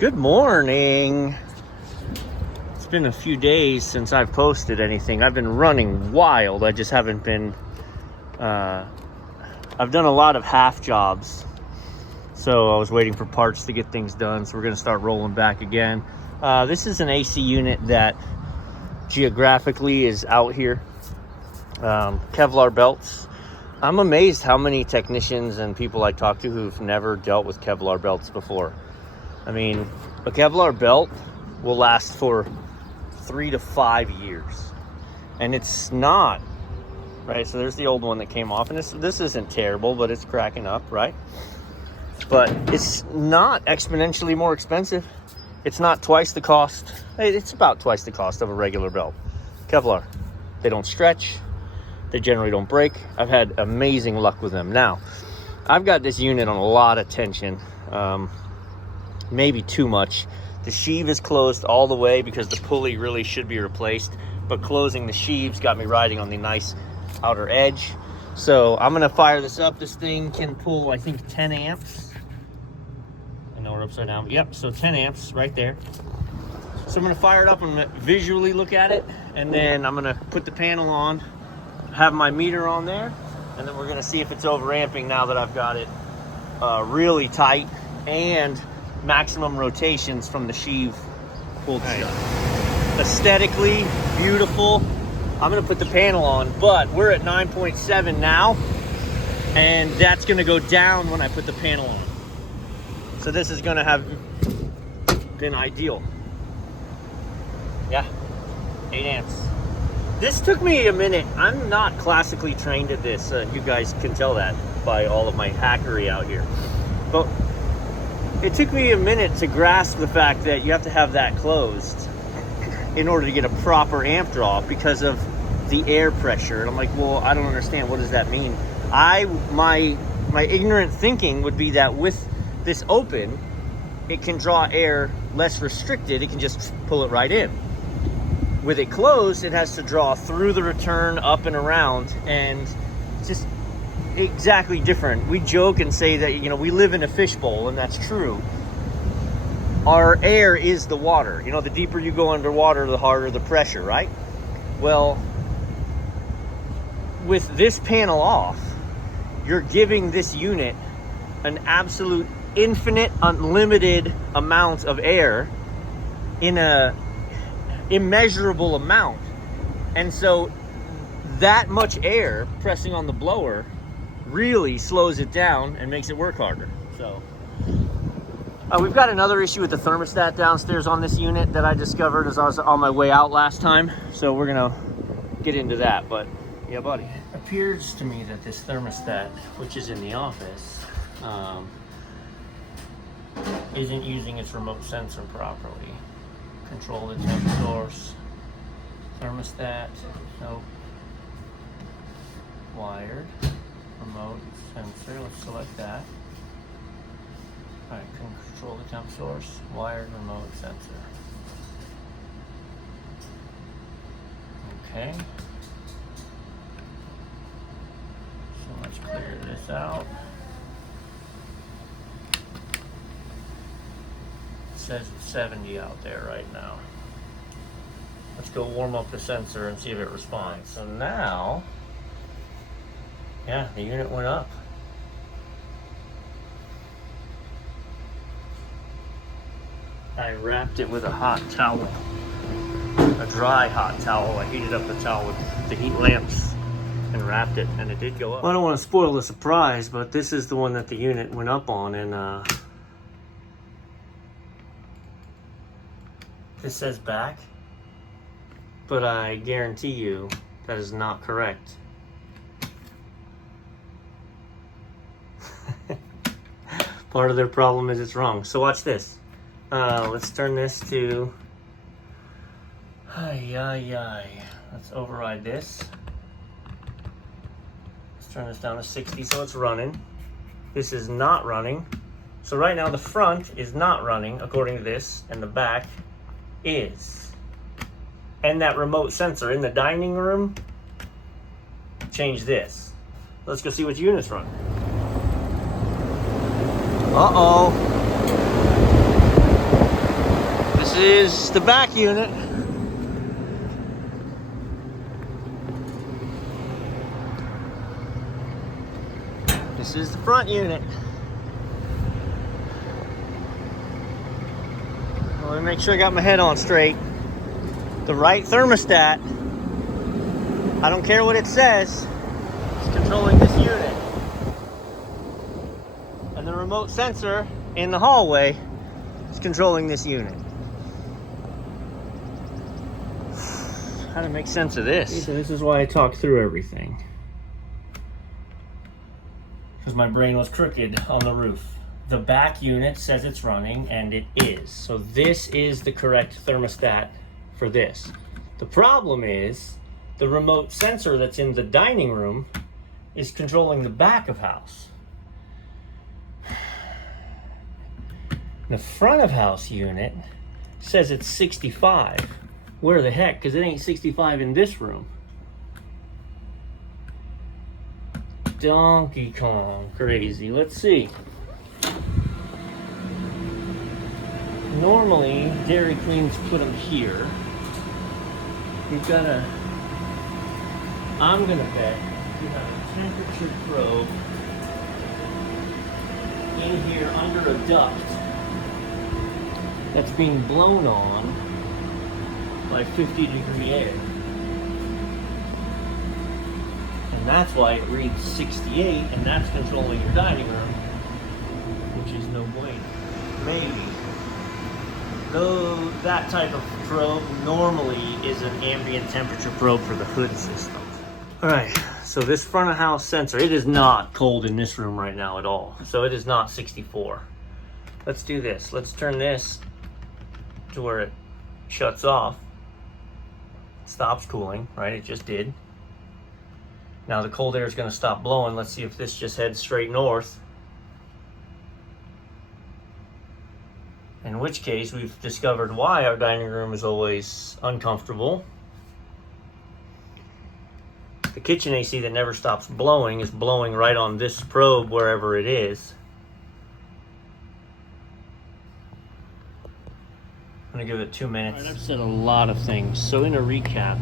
Good morning. It's been a few days since I've posted anything. I've been running wild. I just haven't been, I've done a lot of half jobs. So I was waiting for parts to get things done. So we're gonna start rolling back again. This is an AC unit that geographically is out here. Kevlar belts. I'm amazed how many technicians and people I talk to who've never dealt with Kevlar belts before. I mean, a Kevlar belt will last for 3 to 5 years. And it's not, right? So there's the old one that came off, and this isn't terrible, but it's cracking up, right? But it's not exponentially more expensive. It's not twice the cost. It's about twice the cost of a regular belt. Kevlar, they don't stretch. They generally don't break. I've had amazing luck with them. Now, I've got this unit on a lot of tension. Maybe too much. The sheave is closed all the way because the pulley really should be replaced, but closing the sheaves got me riding on the nice outer edge. So I'm gonna fire this up. This thing can pull, I think, 10 amps. I know we're upside down. Yep, so 10 amps right there. So I'm gonna fire it up and visually look at it, and then I'm gonna put the panel on, have my meter on there, and then we're gonna see if it's overamping now that I've got it really tight and maximum rotations from the sheave pulled shut. Aesthetically beautiful. I'm gonna put the panel on, but we're at 9.7 now, and that's gonna go down when I put the panel on. So this is gonna have been ideal. Yeah, 8 amps. This took me a minute. I'm not classically trained at this. You guys can tell that by all of my hackery out here. But it took me a minute to grasp the fact that you have to have that closed in order to get a proper amp draw because of the air pressure. And I'm like, well, I don't understand. What does that mean? My ignorant thinking would be that with this open, it can draw air less restricted. It can just pull it right in. With it closed, it has to draw through the return, up and around, and just exactly different. We joke and say that, you know, we live in a fishbowl, and that's true. Our air is the water. You know, the deeper you go underwater, the harder the pressure, right? Well, with this panel off, you're giving this unit an absolute infinite, unlimited amount of air in a immeasurable amount. And so that much air pressing on the blower really slows it down and makes it work harder. So we've got another issue with the thermostat downstairs on this unit that I discovered as I was on my way out last time. So we're gonna get into that, but yeah, buddy. It appears to me that this thermostat, which is in the office, isn't using its remote sensor properly. Control the temp source. Thermostat, nope. Wired. Remote sensor, let's select that. Alright, control the temp source, wired remote sensor. Okay. So let's clear this out. It says it's 70 out there right now. Let's go warm up the sensor and see if it responds. So now, yeah, the unit went up. I wrapped it with a hot towel, a dry hot towel. I heated up the towel with the heat lamps and wrapped it, and it did go up. Well, I don't want to spoil the surprise, but this is the one that the unit went up on, and this says back, but I guarantee you that is not correct. Part of their problem is it's wrong. So watch this. Let's turn this to, let's override this. Let's turn this down to 60 so it's running. This is not running. So right now the front is not running according to this, and the back is. And that remote sensor in the dining room, change this. Let's go see what unit's running. Uh-oh. is the back unit. This is the front unit. Let me make sure I got my head on straight. The right thermostat, I don't care what it says, is controlling this unit. And the remote sensor in the hallway is controlling this unit. How to make sense of this? So this is why I talk through everything. Because my brain was crooked on the roof. The back unit says it's running, and it is. So this is the correct thermostat for this. The problem is the remote sensor that's in the dining room is controlling the back of house. The front of house unit says it's 65. Where the heck? Because it ain't 65 in this room. Donkey Kong crazy. Let's see. Normally, Dairy Queens put them here. We've got a, I'm gonna bet we have a temperature probe in here under a duct that's being blown on by 50-degree air. And that's why it reads 68, and that's controlling your dining room, which is no bueno. Maybe. Though that type of probe normally is an ambient temperature probe for the hood system. All right, so this front of house sensor, it is not cold in this room right now at all. So it is not 64. Let's do this. Let's turn this to where it shuts off. Stops cooling, right? It just did. Now the cold air is gonna stop blowing. Let's see if this just heads straight north. In which case, we've discovered why our dining room is always uncomfortable. The kitchen AC that never stops blowing is blowing right on this probe wherever it is. I'm gonna give it 2 minutes. All right, I've said a lot of things. So in a recap,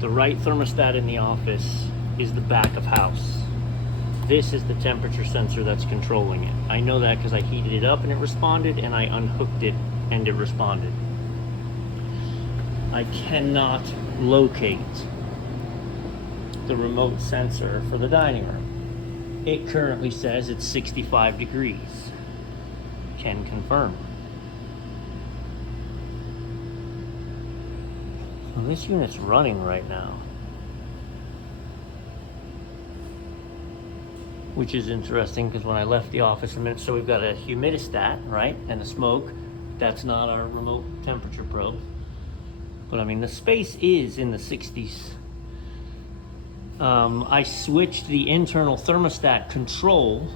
the right thermostat in the office is the back of house. This is the temperature sensor that's controlling it. I know that because I heated it up and it responded, and I unhooked it and it responded. I cannot locate the remote sensor for the dining room. It currently says it's 65 degrees. Can confirm. So this unit's running right now, which is interesting because when I left the office a minute, so we've got a humidistat, right, and a smoke. That's not our remote temperature probe. But I mean, the space is in the 60s. I switched the internal thermostat control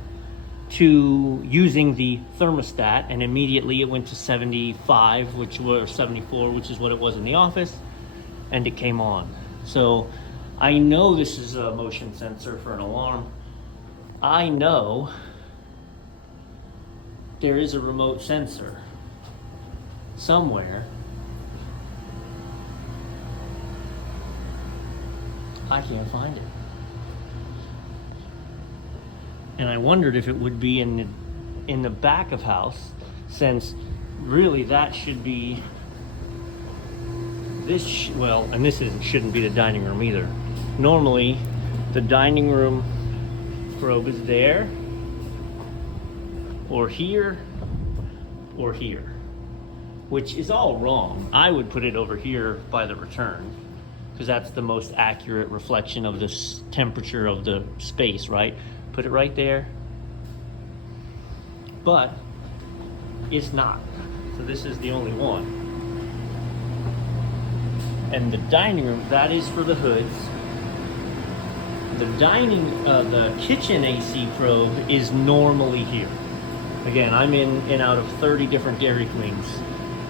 to using the thermostat, and immediately it went to 75, which was 74, which is what it was in the office, and it came on. So I know this is a motion sensor for an alarm. I know there is a remote sensor somewhere. I can't find it. And I wondered if it would be in the back of house, since really that should be this, well, and this shouldn't be the dining room either. Normally, the dining room probe is there, or here, which is all wrong. I would put it over here by the return, because that's the most accurate reflection of the temperature of the space, right? Put it right there. But it's not. So this is the only one. And the dining room, that is for the hoods. The kitchen AC probe is normally here. Again, I'm in and out of 30 different Dairy Queens,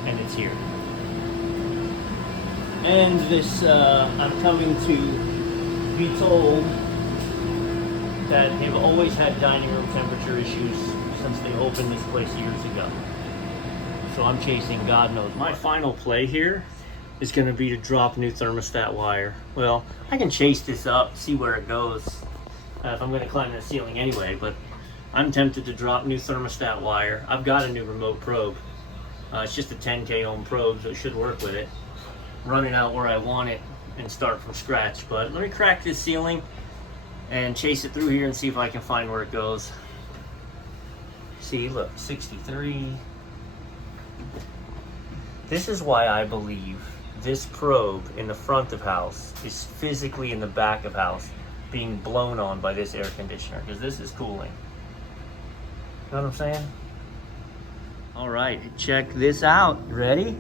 and it's here. And this, I'm coming to be told that they've always had dining room temperature issues since they opened this place years ago. so I'm chasing God knows. My final play here is going to be to drop new thermostat wire. Well, I can chase this up, see where it goes if I'm going to climb the ceiling anyway, but I'm tempted to drop new thermostat wire. I've got a new remote probe. It's just a 10K ohm probe, so it should work with it. Run it out where I want it and start from scratch. But let me crack this ceiling and chase it through here and see if I can find where it goes. See, look, 63. This is why I believe this probe in the front of house is physically in the back of house being blown on by this air conditioner, because this is cooling. You know what I'm saying? All right, check this out. Ready?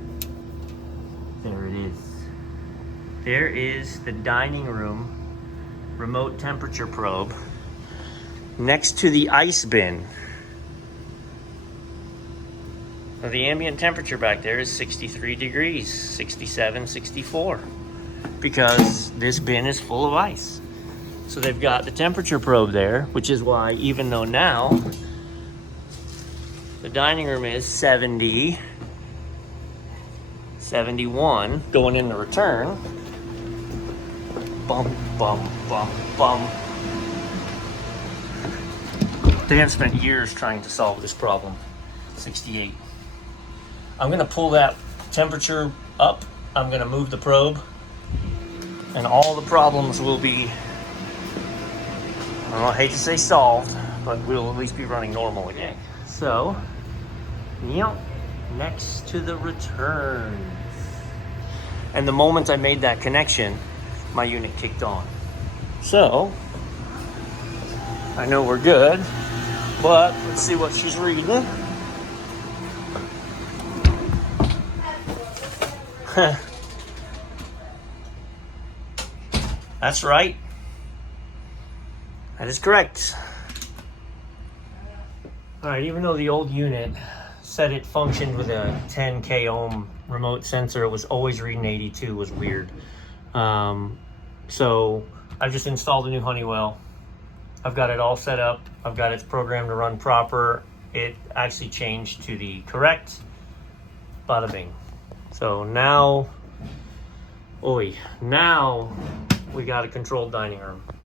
There it is. There is the dining room remote temperature probe next to the ice bin. Now, the ambient temperature back there is 63 degrees, 67, 64, because this bin is full of ice. So they've got the temperature probe there, which is why even though now the dining room is 70, 71, going in the return, bum, bum, bum, bum. They have spent years trying to solve this problem. 68. I'm gonna pull that temperature up. I'm gonna move the probe, and all the problems will be, I hate to say solved, but we'll at least be running normal again. So, yep, next to the returns. And the moment I made that connection, my unit kicked on. So, I know we're good, but let's see what she's reading. That's right. That is correct. All right, even though the old unit said it functioned with a 10K ohm remote sensor, it was always reading 82, was weird. So I've just installed a new Honeywell. I've got it all set up. I've got its programmed to run proper. It actually changed to the correct. Bada bing. So now, now we got a controlled dining room.